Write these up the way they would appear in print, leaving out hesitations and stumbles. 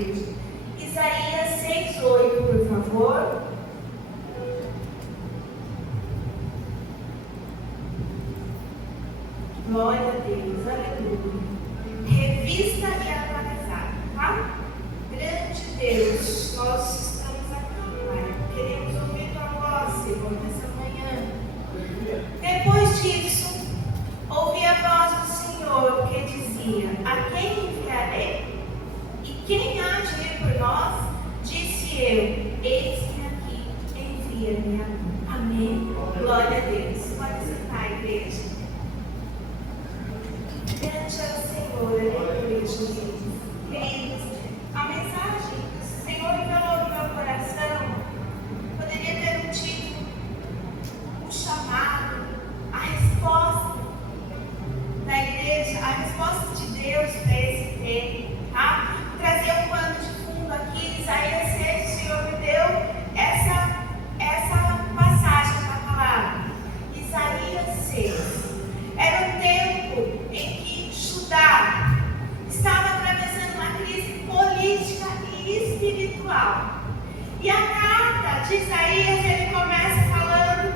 igreja. Isaías 6:8, por favor. Glória a Deus, aleluia. Revista e atualizada, tá? Grande Deus, nós estamos aqui, Pai. Queremos ouvir tua voz, Senhor, nessa manhã. Depois disso, ouvi a voz do Senhor que dizia: a quem enviarei? E quem há de ir por nós? Disse eu: eis-me aqui, envia-me a mim. Amém. Glória a Deus. Pode sentar, igreja. Grande é o Senhor, aleluia, Jesus. Queridos, a mensagem que o Senhor enviou no meu coração poderia ter um título, um chamado, a resposta da igreja, a resposta de Deus para esse tema, tá? Trazer um pano de fundo aqui, Isaías 6, o Senhor me deu essa passagem da palavra. Isaías 6. Era um tempo em que Judá estava atravessando uma crise política e espiritual. E a carta de Isaías, ele começa falando,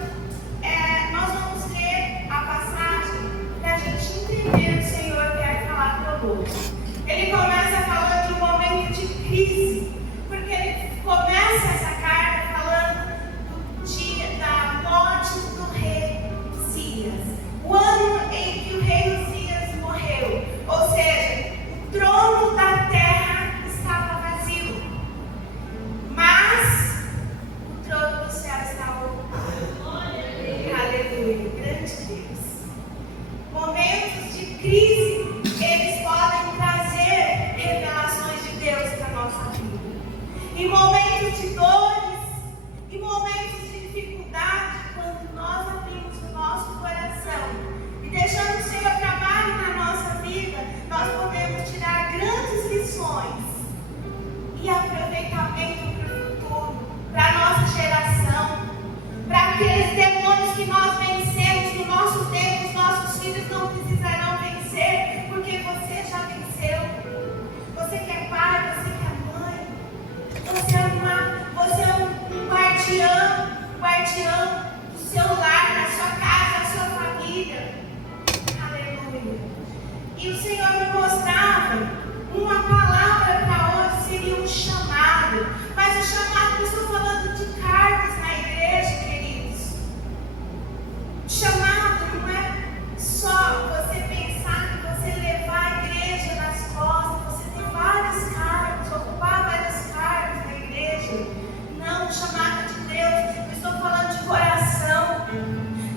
nós vamos ler a passagem para a gente entender o que o Senhor quer falar conosco. Ele começa falando de um momento de crise, porque ele começa essa carta falando do dia da morte do rei Uzias. O ano em que o rei Uzias morreu, ou seja, o trono da terra estava vazio, mas o trono do céu estava ocupado. Aleluia, grande Deus. Momentos de crise, eles podem trazer revelações de Deus para a nossa vida. Em momentos de dores, em momentos de dificuldade, quando nós abrimos o nosso coração e deixamos o Senhor trabalhar na nossa vida, nós podemos tirar grandes lições e aproveitamento para o futuro, para a nossa geração, para aqueles demônios que nós vencemos no nosso tempo. Os nossos filhos não precisarão vencer, porque você já venceu. Você que é pai, você que é mãe, você é um guardião do seu lar, da sua casa, da sua família. Aleluia. E o Senhor me mostrava uma palavra para hoje, seria um chamado. Mas o chamado, eu estou falando de cargos na igreja, queridos. O chamado não é só você pensar que você levar a igreja nas costas, você ter vários cargos, ocupar vários cargos na igreja. Não, o chamado de Deus, eu estou falando de coração,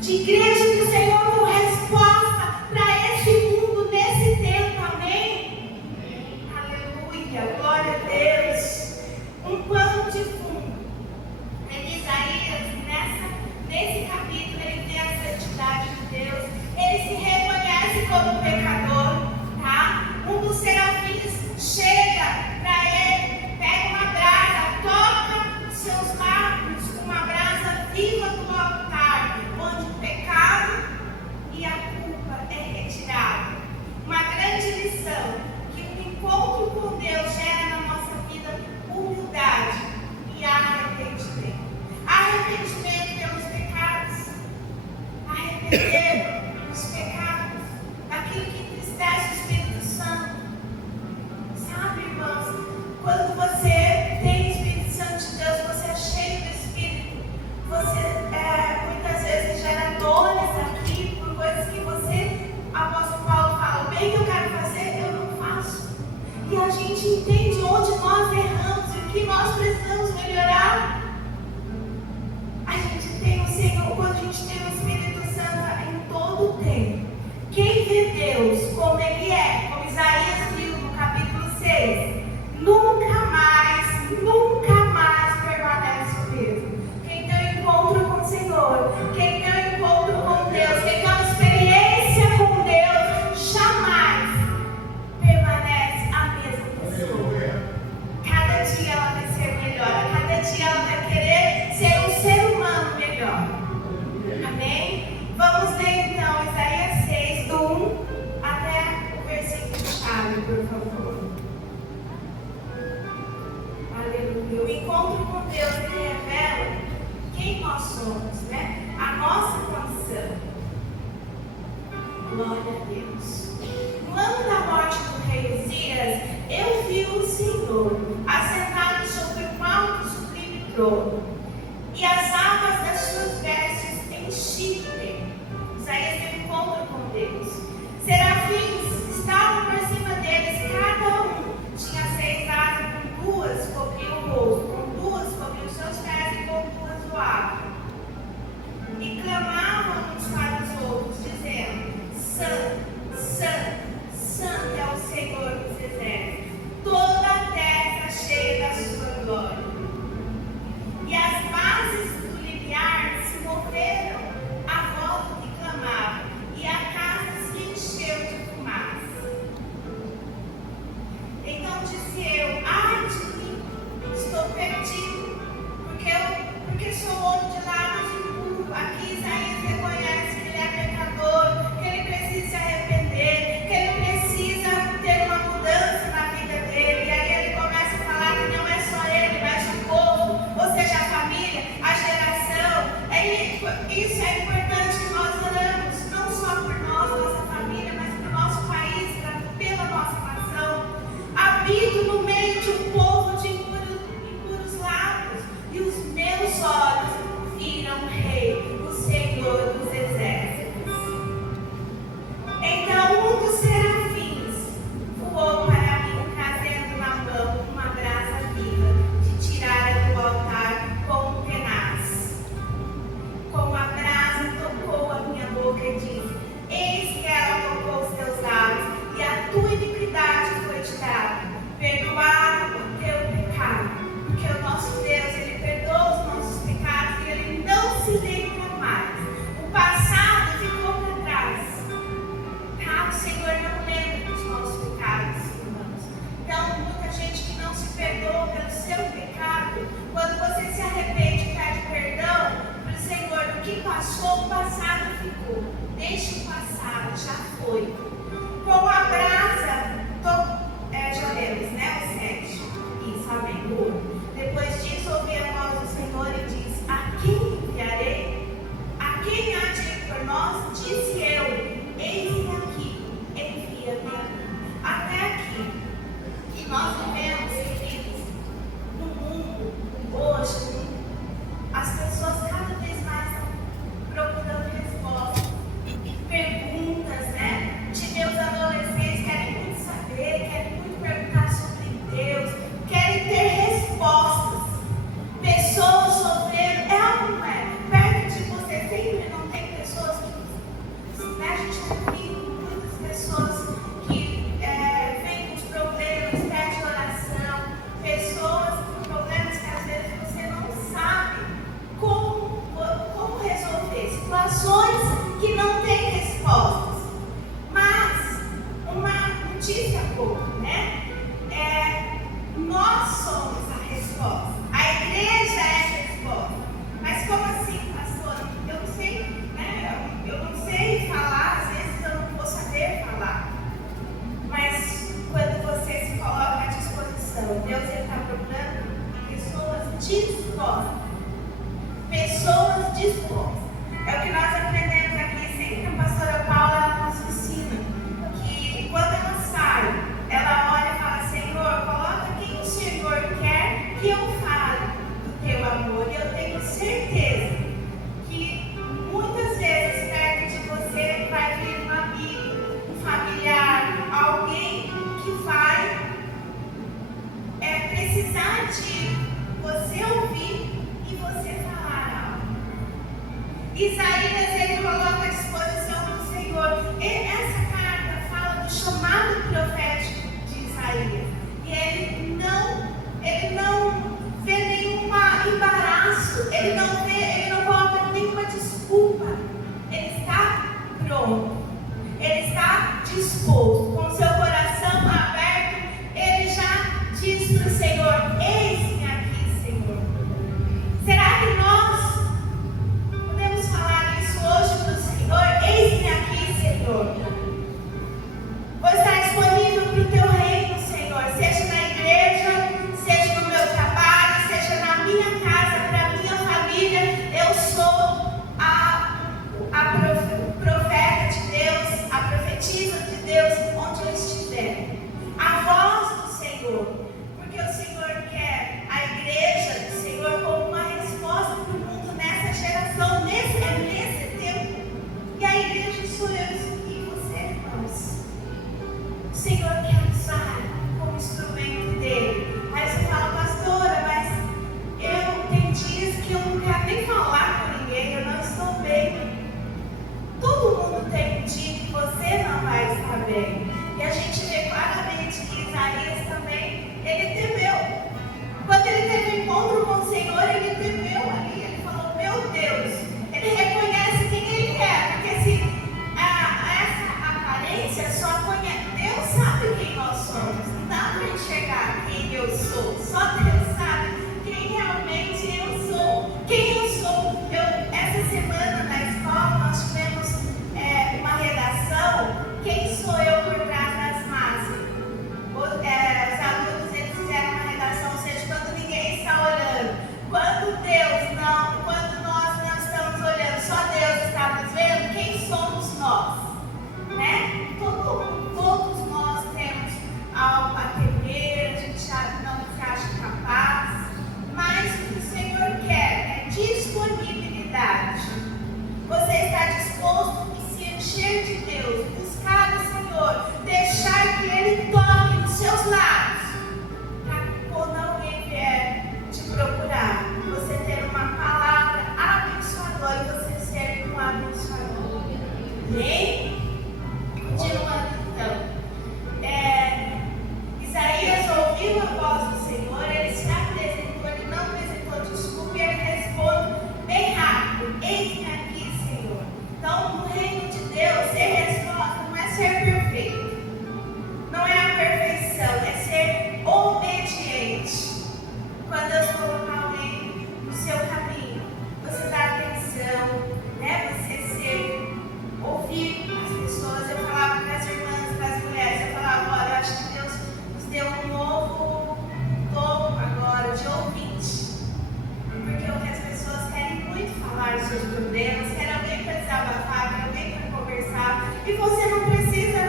de igreja que o Senhor deu resposta para esse mundo nesse tempo, amém? Aleluia, glória a Deus. Um pano de fundo. Em Isaías, nesse capítulo, ele tem a santidade de Deus, ele se reconhece como pecador, tá? Um dos serafins chega para ele, pega uma brasa, toca seus lábios com uma brasa viva do altar, onde o pecado e a culpa é retirada. Uma grande lição, que o encontro com Deus gera na nossa vida humildade e arrependimento. Arrependimento pelos pecados, arrepender dos pecados, aquilo que entristece o Espírito Santo. Sabe, irmãos, quando você tem o Espírito Santo de Deus, você é cheio do Espírito, você muitas vezes gera dores aqui por coisas que você, apóstolo Paulo fala, bem que eu quero fazer, eu não faço. E a gente entende onde nós erramos e o que nós precisamos melhorar. A gente tem o Senhor, quando a gente tem o Espírito Santo em todo o tempo. Quem vê Deus como Ele é, como Isaías viu no capítulo 6, nunca mais permanece o mesmo. Quem tem um encontro com o Senhor, quem tem um encontro com Deus, quem tem uma experiência com Deus, jamais permanece a mesma pessoa. Cada dia ela vai ser melhor, cada dia ela vai querer ser um ser humano melhor. Amém? Vamos ler então Isaías 6. Deus me revela quem nós somos, né? A nossa condição. Glória a Deus. No ano da morte do rei Uzias, eu vi o Senhor assentado sobre um alto e sublime trono, e as abas das suas vestes enchiam o templo. Isaías teve encontro com Deus. Serafins estavam por cima deles, cada um tinha 6 asas, com 2 cobriam o rosto, com 2 cobriam os seus pés e com 2 voavam. E clamavam uns para os outros, dizendo: Santo, Santo, Santo é o Senhor dos exércitos. Toda a terra está cheia da sua glória. E as bases do limiar se moveram à volta do que clamavam, e a casa se encheu de fumaça. Então disse eu: ai de mim, estou perdido, porque sou homem de lábios impuros. Aqui Isaías reconhece que ele é pecador, que ele precisa se arrepender, que ele precisa ter uma mudança na vida dele. E aí ele começa a falar que não é só ele, mas o povo, ou seja, a família, a geração. Isso é importante que nós oramos, não só por nós, nossa família, mas pelo nosso país, pela nossa nação. Habito no meio de um povo de impuros lábios, e os meus olhos viram o Rei, o Senhor dos exércitos. Então um dos serafins voou para mim, trazendo na mão uma brasa viva, que tirara do altar com um tenaz. Com a brasa tocou a minha boca e disse: eis que ela tocou os teus lábios, e a tua iniquidade foi tirada. Perdoado o teu pecado, porque o nosso Deus, Ele perdoa os nossos pecados e Ele não se lembra mais. O passado ficou para trás. O Senhor não lembra dos nossos pecados, irmãos. Então, muita gente que não se perdoa pelo seu pecado, quando você se arrepende e pede perdão para o Senhor do que passou, o passado ficou. Deixa o passado, já foi. Com a brasa, já lemos, né? O 7. Isso, amém. Boa. Depois disso, ouvi a voz do Senhor e disse: a quem enviarei? A quem há de ir por nós? Disse eu: eis-me aqui, envia-me. Até aqui. E nós vivemos, queridos, no mundo, hoje, as pessoas cada vez mais estão procurando respostas, perguntas, né? De meus adolescentes querem muito saber, querem muito perguntar sobre Deus, querem ter respostas. Pessoas sofrendo, algo não é? Perto de você sempre não tem pessoas que, né, a gente tem muitas pessoas que vêm com os problemas, pedem oração, pessoas com problemas que às vezes você não sabe como resolver, situações que não têm respostas. Mas uma notícia boa, né? Nós somos a resposta. A igreja é a resposta. Mas como assim, pastor? Eu não sei, né? Eu não sei falar, às vezes eu não vou saber falar. Mas quando você se coloca à disposição, Deus está procurando pessoas dispostas. Pessoas dispostas. É o que nós aprendemos aqui sempre. A pastora Paula, ela nos ensina que quando ela sai, ela olha e fala: Senhor, coloca quem o Senhor quer que eu fale do teu amor. E eu tenho certeza que muitas vezes perto de você vai vir um amigo, um familiar, alguém que vai precisar de você ouvir e você falar algo. Isaías, ele coloca à disposição do Senhor. Essa carta fala do chamado profético de Isaías. E ele não vê nenhum embaraço, ele não coloca nenhuma desculpa. Ele está pronto, ele está disposto, com seu coração aberto. Ele já diz para o Senhor: eis-me aqui, Senhor. Será que nós podemos falar isso hoje para o Senhor? Eis-me aqui, Senhor. Vou estar disponível para o teu reino, Senhor, seja na igreja, seja no meu trabalho, seja na minha casa. sou eu e você, irmãos. O Senhor quer usar como instrumento dele. Aí você fala, pastora, mas tem dias que eu não quero nem falar com ninguém, eu não estou bem. Todo mundo tem um dia que você não vai estar bem. E a gente vê claramente que Isaías também, ele temeu. Quando ele teve um encontro com o Senhor, ele temeu ali. Ele falou, meu Deus, ele reconhece quem ele é. Porque se essa aparência só conhece, Deus sabe quem nós somos. Não dá para enxergar quem eu sou. Só Deus sabe quem realmente eu sou. Quem eu sou. Essa semana na escola nós tivemos uma redação. Quem sou eu por trás das massas? Os alunos eles fizeram uma redação, ou seja, quando ninguém está olhando, quando nós não estamos olhando, só Deus está nos vendo, quem somos nós? Né? Todos nós temos algo a temer, a gente não se acha capaz, mas o que o Senhor quer é disponibilidade. Você está disposto a se encher de Deus, buscar o Senhor, deixar que Ele toque nos seus lados, para quando alguém vier te procurar, você ter uma palavra abençoadora e você ser um abençoador. Amém? Continuando então. Isaías ouviu a voz do Senhor, ele se apresentou, ele não apresentou desculpa e ele responde bem rápido: eis-me aqui, Senhor. Então, no reino de Deus, ser resposta não é ser perfeito, não é a perfeição, é ser obediente. Quando Deus colocar alguém no seu caminho, você dá atenção, né? Você ouvir as pessoas. Eu falava para as irmãs, para as mulheres, eu falava, olha, eu acho que Deus nos deu um novo tom agora de ouvinte. Porque o que as pessoas querem muito falar dos seus problemas, querem alguém para desabafar, querem alguém para conversar. E você não precisa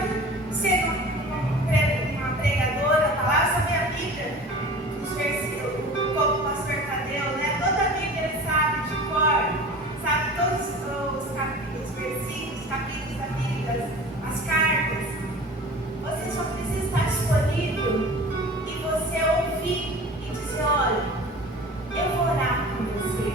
ser uma pregadora, falar sobre a Bíblia, os versículos, como o pastor Tadeu, né? Toda a Bíblia ele sabe de cor, sabe todos os capítulos, versículos, capítulos da Bíblia, as cartas. Você só precisa estar disponível e você ouvir e dizer, olha, eu vou orar com você.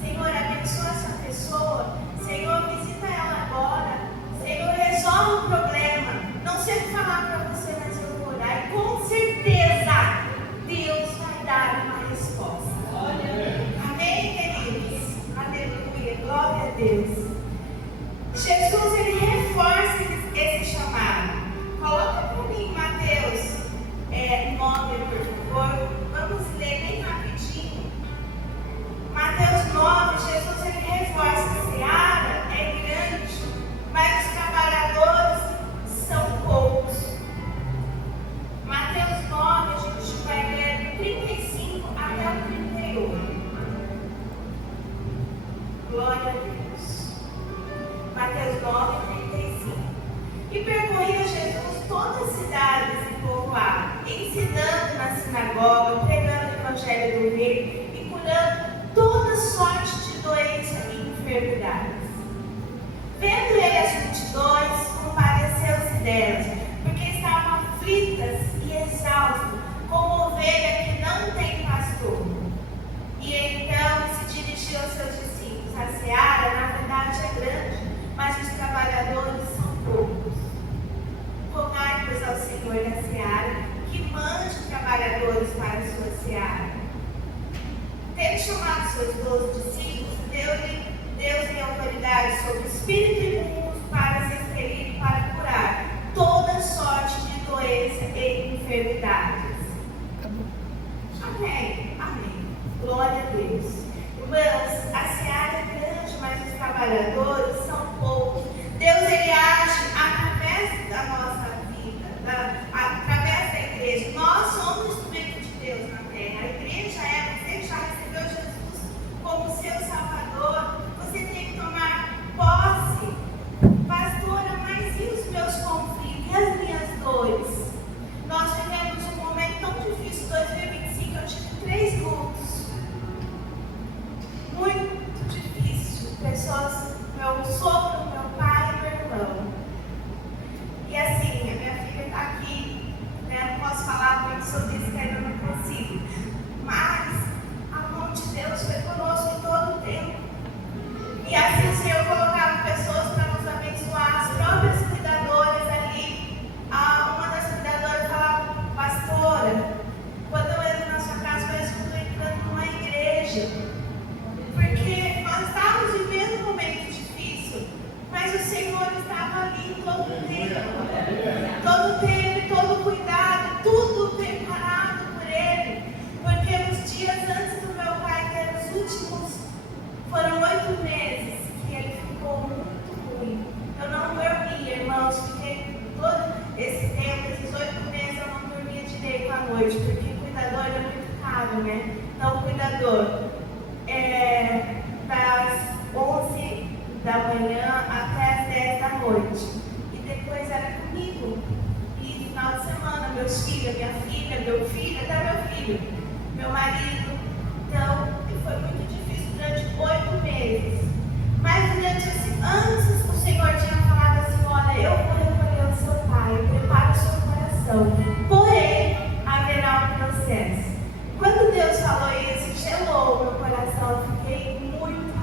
Senhor, abençoa essa pessoa. Senhor, visita ela agora. Senhor, resolve o problema. Não sei o que falar para você, mas eu vou orar. E com certeza, Deus vai dar uma resposta. Amém, queridos? Aleluia. Glória a Deus. Jesus, ele reforça esse chamado. Coloca para mim, Mateus 9, por favor. Vamos ler bem rapidinho. Mateus 9, Jesus ele reforça: a seara é grande, mas os trabalhadores são poucos. Mateus 9, a gente vai ler do 35 até o 38. Glória a Deus. Mateus 9, 35. E percorria Jesus todas as cidades e povoados, ensinando na sinagoga, pregando o evangelho do reino e curando toda sorte de doença e enfermidades. Vendo ele as multidões, compadeceu-se delas, porque estavam aflitas e exaustas, como ovelha que não tem pastor. E então se dirigiu aos seus discípulos: a seara, na verdade, é grande, mas os trabalhadores são poucos. Rogai-vos ao Senhor da seara, que mande trabalhadores para a sua seara. Tendo chamado seus 12 discípulos, deu-lhe autoridade sobre o espírito imundo para se expelir e para curar toda sorte de doença e enfermidades. Amém. Amém. Glória a Deus. Irmãos, a seara é grande, mas os trabalhadores são poucos. Deus ele age através da nossa vida, através da igreja. Nós somos instrumento de Deus na terra. A igreja você que já recebeu Jesus como seu Salvador. Você tem que tomar posse cuidava, né? Então, o cuidador, das 11 da manhã até as 10 da noite. E depois era comigo. E final de semana, meus filhos, minha filha, meu filho, até meu filho, meu marido. Então, foi muito difícil durante 8 meses. Mas antes o Senhor tinha falado assim, olha, eu vou recolher o seu pai, prepara o seu coração. Porém, haverá um processo. Quando Deus falou isso, gelou o meu coração. Eu fiquei muito,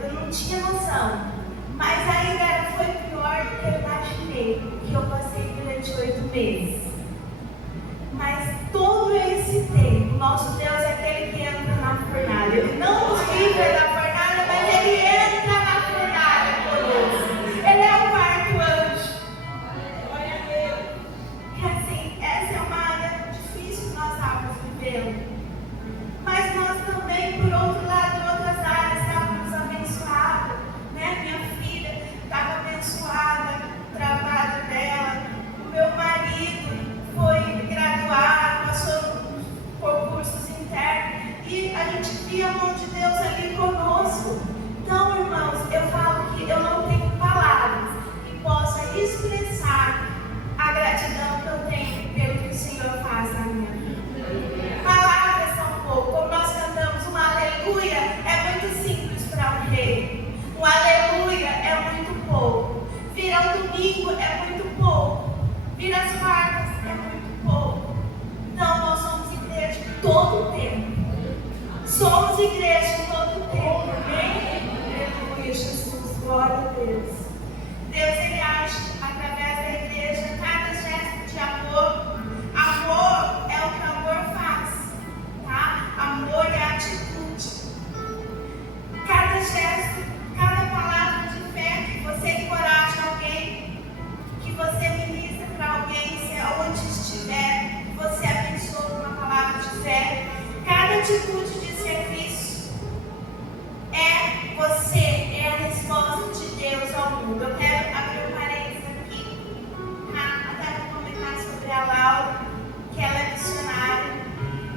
eu não tinha noção. Mas ainda foi pior do que eu imaginei, que eu passei durante 8 meses. Mas todo esse tempo, nosso Deus é aquele que entra na fornalha. Ele não nos livra da fornalha, mas Ele entra na fornalha conosco. Ele é o quarto anjo. Glória a Deus. E assim, essa é uma área difícil que nós estávamos vivendo. Mas nós também, por outro lado, em outras áreas, estávamos abençoados. Né? Minha filha estava abençoada, o trabalho dela, o meu marido foi graduado, passou por cursos internos e a gente via a mão de Deus ali conosco. Então, irmãos, eu falo que eu não tenho palavras que possam expressar a gratidão que eu tenho pelo que o Senhor faz na minha vida. Palavras são pouco. Como nós cantamos, um aleluia é muito simples para um rei. Um aleluia é muito pouco. Vir ao domingo é muito pouco. Vir às quartas é muito pouco. Então nós somos igreja todo o tempo. Somos igreja todo o tempo. Amém? Aleluia, Jesus. Glória a Deus. Deus, Ele age através da igreja. Cada gesto de amor. Amor é o que o amor faz. Tá? Amor é atitude. Cada gesto, cada palavra de fé que você encoraja alguém, que você ministra para alguém, se onde estiver, você abençoa com uma palavra de fé. Cada atitude de serviço é a resposta de Deus ao mundo. Eu quero abrir um parênteses aqui, tá? Até para comentar sobre a Laura, que ela é missionária.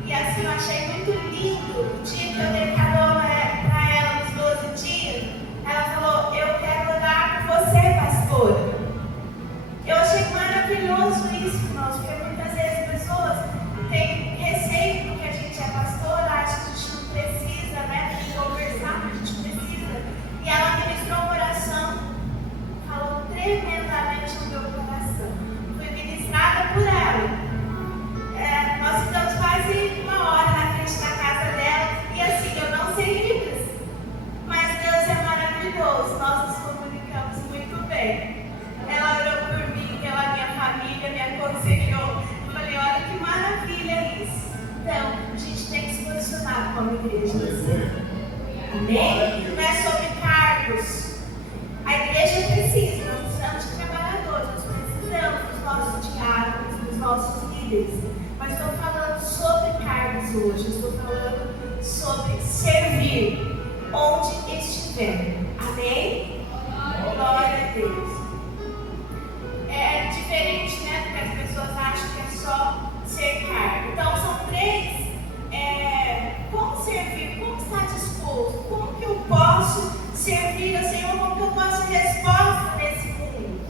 E assim, eu achei muito lindo o dia que eu dei carona para ela nos 12 dias. Ela falou, eu quero orar por você, pastora. Eu achei maravilhoso isso, irmãos, porque muitas vezes as pessoas têm receio porque a gente é pastora, acha que a gente não precisa, né, conversar, a gente precisa. E ela ministrou uma oração, falou tremendamente no meu coração. Fui ministrada por ela. Nós ficamos quase 1 hora na frente da casa dela e assim, eu não sei Libras, mas Deus é maravilhoso, nós nos comunicamos muito bem. Ela orou por mim, pela minha família, me aconselhou. Eu falei, olha que maravilha isso. Então, a gente tem que se posicionar como igreja. Amém? Não é sobre cargos. A igreja precisa, nós precisamos de trabalhadores, nós precisamos dos nossos diáconos, dos nossos líderes. Mas estou falando sobre cargos hoje, estou falando sobre servir onde estiver. Amém? Glória a Deus. É diferente, né, porque as pessoas acham que é só ser cargo. Então, são 3. Como servir? Como estar disposto? Como que eu posso servir ao Senhor? Como que eu posso ter resposta nesse mundo?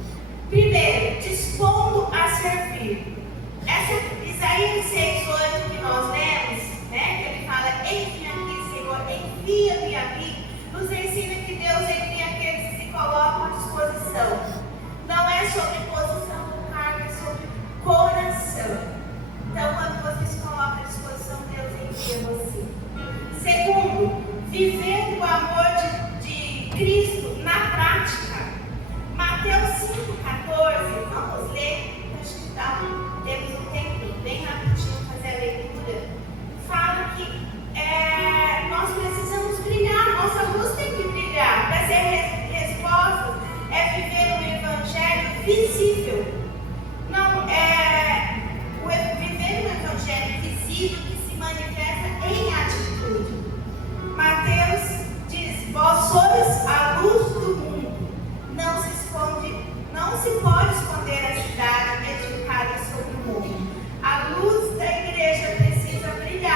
Primeiro, dispondo a servir. Essa Isaías 6:8 que nós lemos, né, que ele fala, envia aqui, Senhor, envia-me a mim, nos ensina que Deus envia aqueles que se colocam à disposição. Não é sobre posição do cargo, é sobre coração. Então, quando você se coloca à disposição, Deus envia você. Segundo, viver o amor de Cristo na prática. Mateus 5,14, vamos ler, acho que temos um tempinho, bem rapidinho fazer a leitura. Fala que nós precisamos brilhar, nossa luz tem que brilhar. Para ser respostas, é viver um evangelho visível. Não viver um evangelho visível que se manifesta em atitude. Mateus diz, vós sois a luz do mundo. Não se pode esconder a cidade edificada sobre o mundo. A luz da igreja precisa brilhar.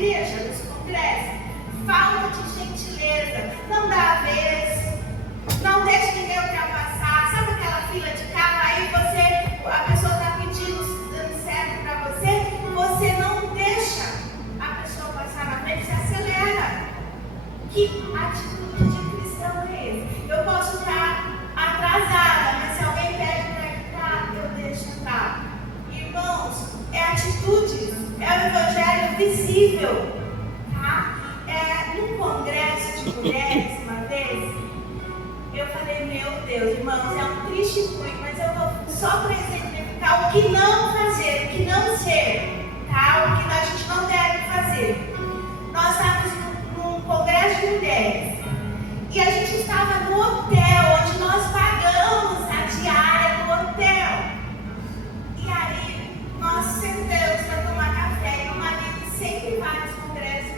igreja, nos congressos, falta de gentileza, não dá a vez, não deixa ninguém ultrapassar. Sabe aquela fila de carro, aí a pessoa está pedindo, dando certo para você não deixa a pessoa passar na frente, você acelera. Que atitude de cristão é esse? Eu posso estar atrasada, mas se alguém pede para entrar, eu deixo entrar. Irmãos, é atitudes, é o evangelho visível, tá? Num congresso de mulheres, uma vez, eu falei, meu Deus, irmãos, é um triste ruim, mas eu vou só para exemplificar o que não fazer, o que não ser, tá? O que a gente não deve fazer. Nós estávamos num congresso de mulheres e a gente estava no hotel, onde nós pagamos a diária do hotel. E aí, nós sentamos para tomar café e o marido sempre vai nos congressos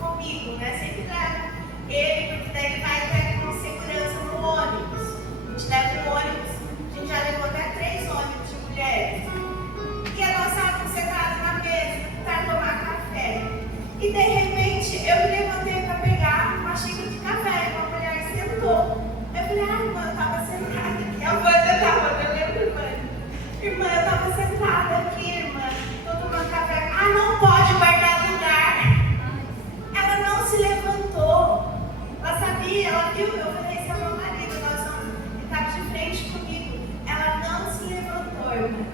comigo, né? Sempre leva ele, porque daí ele vai até com segurança no ônibus. A gente leva um ônibus, a gente já levou até 3 ônibus de mulheres. E nós estávamos sentados na mesa para tomar café. E de repente, eu me levantei para pegar uma xícara de café e uma mulher sentou. Eu falei, irmã, eu estava sentada aqui. A Wanda estava, eu lembro, irmã, eu estava sentada aqui, irmã, estou tomando café. Não pode guardar lugar. Ela não se levantou. Ela sabia, ela viu, eu falei, esse é meu marido, ele estava de frente comigo. Ela não se levantou, irmã.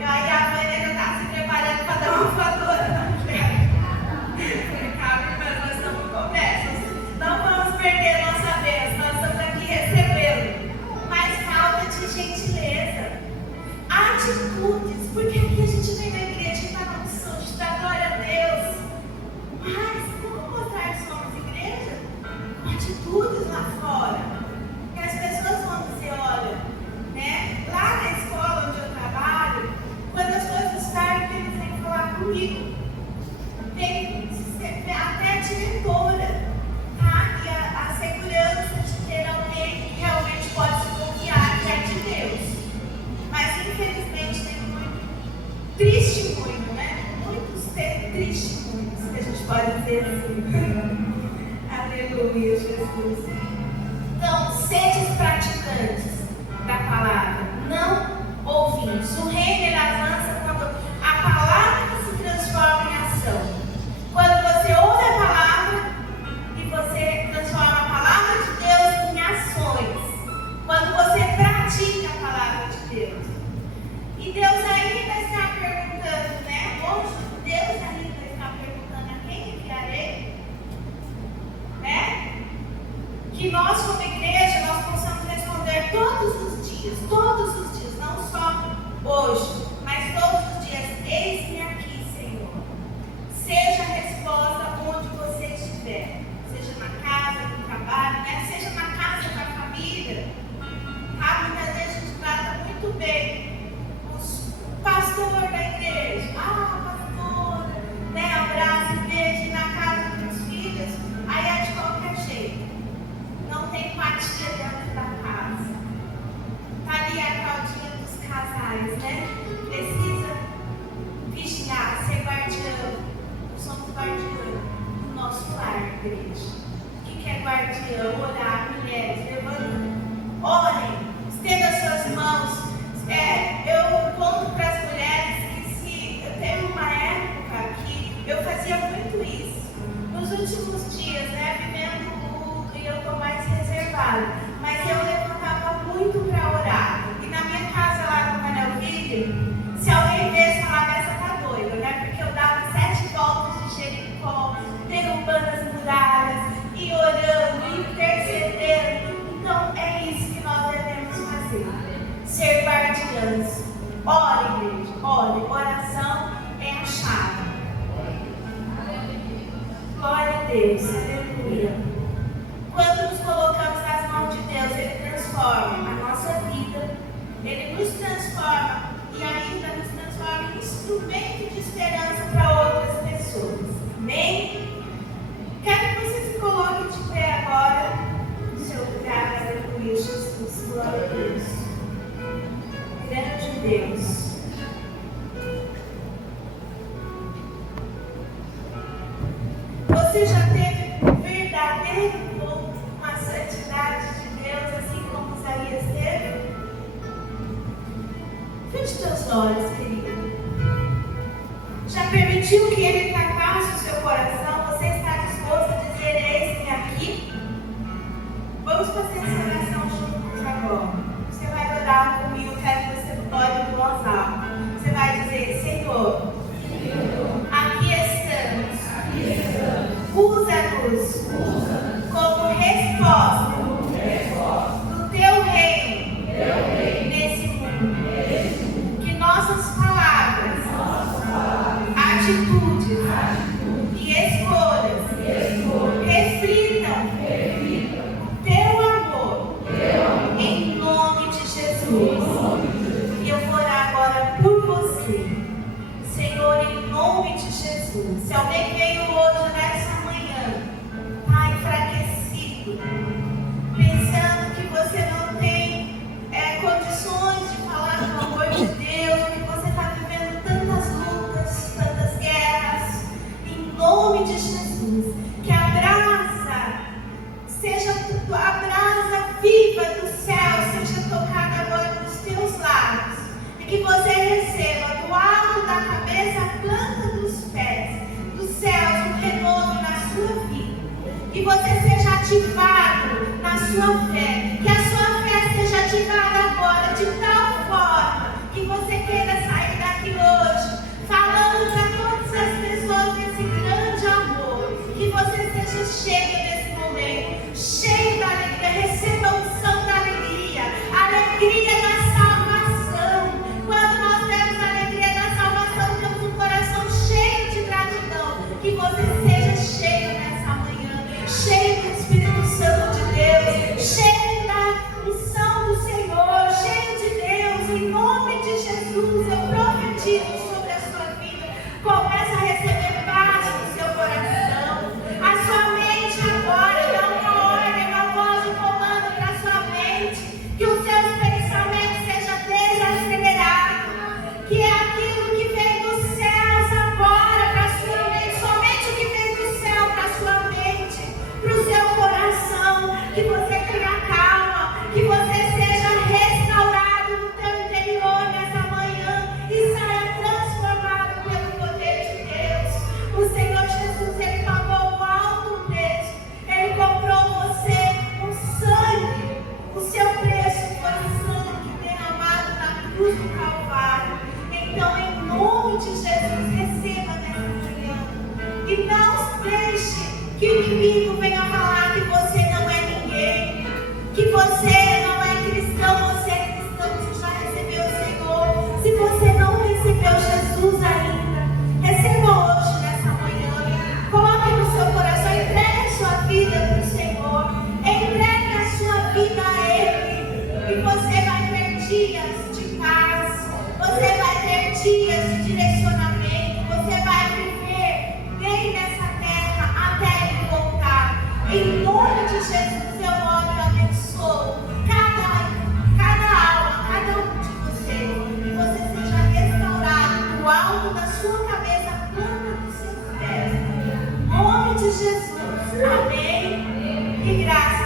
Aí a mãe já estava se preparando para dar uma voadora na mulher. Calma, irmã, nós estamos em conversa. Não vamos perder nossa vez, nós estamos aqui recebendo. Mas falta de gentileza. Atitudes, porque aqui a gente vem na igreja e está na missão de dar glória a Deus. Mas como mostrar que somos igreja? Com atitudes lá fora. Que as pessoas vão dizer, olha, né? Lá na escola onde eu trabalho, quando as coisas saem, eles vêm falar comigo. Tem até a diretora, tá? E a segurança de ter alguém que realmente pode se confiar, que é de Deus. Mas infelizmente tem muito testemunho, né? Muitos testemunhos, que a gente pode dizer assim. Aleluia, Jesus. Então, sedes praticantes da palavra, não ouvintes. O reino ele avança quando a palavra se transforma em ação. Quando você ouve a palavra e você transforma a palavra de Deus em ações. Quando você pratica a palavra de Deus. E Deus ainda está perguntando, né? Hoje, Deus ainda está perguntando a quem enviarei, né? Que nós, como igreja, nós possamos responder todos os dias, não só hoje, mas todos os dias. Eis-me aqui, Senhor. Seja a resposta onde você estiver, seja na casa, no trabalho, né? Seja na casa da família. Muitas vezes a gente trata muito bem o pastor da igreja. Pastora, né? Abraço e beijo na casa dos filhos. Aí é de qualquer jeito. Não tem empatia dentro da casa. Está ali a caldinha dos casais, né? Precisa vigiar, ser guardião. Nós somos guardião do nosso lar, igreja. O que é guardião? Orar, mulheres, levanta. Orem, estenda suas mãos. Eu conto para as mulheres que se eu tenho uma época que eu fazia muito isso. Nos últimos dias, né, vivendo o luto, e eu estou mais reservada. Mas eu levantava muito para orar. E na minha casa lá no Manelville, se alguém vê, falava, essa tá doida, né? Porque eu dava 7 voltas de Jericó, derrubando as muralhas, e orando, e intercedendo. Então é isso que nós devemos fazer. Ser guardiãs. Ore, igreja, ore. Oração é a chave. Glória a Deus, aleluia. Quando nos colocamos nas mãos de Deus, Ele transforma a nossa vida, Ele nos transforma e ainda nos transforma em instrumento de esperança para outras pessoas. Amém? Quero que você se coloque de pé agora no seu lugar, aleluia, Jesus, glória a Deus. Grande Deus. Você já teve um verdadeiro encontro com a santidade de Deus, assim como Isaías teve? Feche teus olhos, querido. Já permitiu que Ele tratasse o seu coração? Você está disposto a dizer: eis-me aqui? Vamos fazer essa oração juntos agora. Você vai orar comigo, quero que você ore em voz alta. Você vai dizer: Senhor, aqui estamos. Usa-nos como resposta do teu reino nesse mundo. Que nossas palavras, atitudes e escolhas reflitam o teu amor em nome de Jesus. E eu vou orar agora por você, Senhor, em nome de Jesus. Se alguém veio hoje nessa manhã, está enfraquecido, pensando que você não tem condições de falar do amor de Deus, que você está vivendo tantas lutas, tantas guerras, em nome de Jesus, que a brasa seja a brasa viva do céu, seja tocada agora nos teus lábios, e que você receba do alto da cabeça a planta dos pés, dos céus, um renovo na sua vida, que você seja ativado na sua fé, que a sua fé seja ativada agora de tal forma que você queira sair daqui hoje falando para todas as pessoas desse grande amor, que você seja cheio nesse momento, cheio da alegria, receba a unção da alegria, a alegria da salvação. Quando nós temos a alegria da salvação, temos um coração cheio de gratidão. Que você seja cheio nessa manhã, cheio do Espírito Santo de Deus, cheio da unção do Senhor, cheio de Deus, em nome de Jesus. Eu profetizo sobre a sua vida. Começa a receber paz no seu coração. A sua mente agora dá uma ordem, uma voz de comando para a sua mente, que os seus pensamentos sejam desacelerados, que é aquilo que vem dos céus agora para a sua mente, somente o que vem do céu para a sua mente, para o seu coração, que você tenha calma, que você seja restaurado no teu interior nessa manhã e saia transformado pelo poder de Deus. O Senhor Jesus, Ele pagou um alto preço, Ele comprou você com sangue, o seu preço foi sangue derramado na cruz do Calvário. Então, em nome de Jesus, receba nessa manhã e não deixe que o inimigo venha falar que você não é ninguém, que você não é cristão. Você é cristão, você já recebeu o Senhor. Se você não recebeu Jesus ainda, receba hoje nessa manhã. Coloque no seu coração, entregue a sua vida para o Senhor, entregue a sua vida a Ele, e você vai ter dias de paz, você vai ter dias de direcionamento, você vai viver bem nessa terra até Ele voltar. Em nome de Jesus, eu oro e abençoo cada alma, cada um de vocês, que você seja restaurado do alto da sua cabeça, a planta dos seus pés. Em nome de Jesus. Amém. E graças